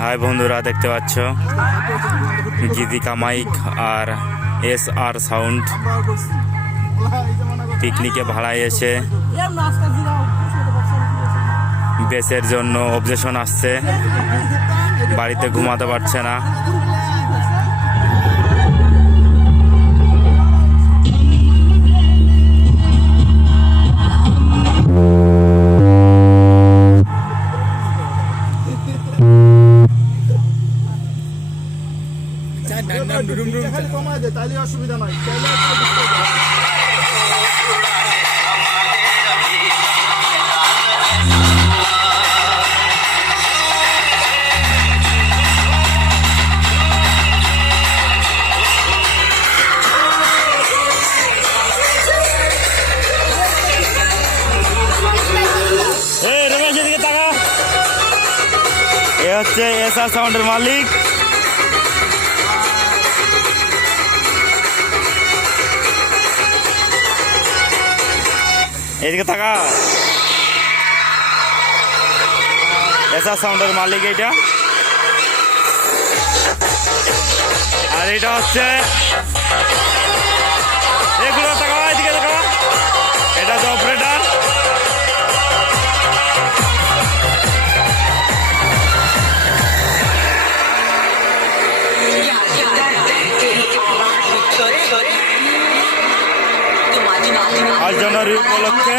High বন্ধুরা, দেখতে পাচ্ছ গীতিকা মাইক আর SR সাউন্ড পিকনিকে ভাড়ায় এসে বেসের জন্য অবজেকশন আসছে, বাড়িতে ঘুমাতে পারছে না। অসুবিধা নয়। এ হচ্ছে SR সাউন্ডের মালিক। এদিকে থাকা SR সাউন্ডের মালিক এইটা, আর এটা হচ্ছে এগুলো থাকা, এদিকে থাকা, এটা হচ্ছে অপারেটর। আজ জানুয়ারি উপলক্ষে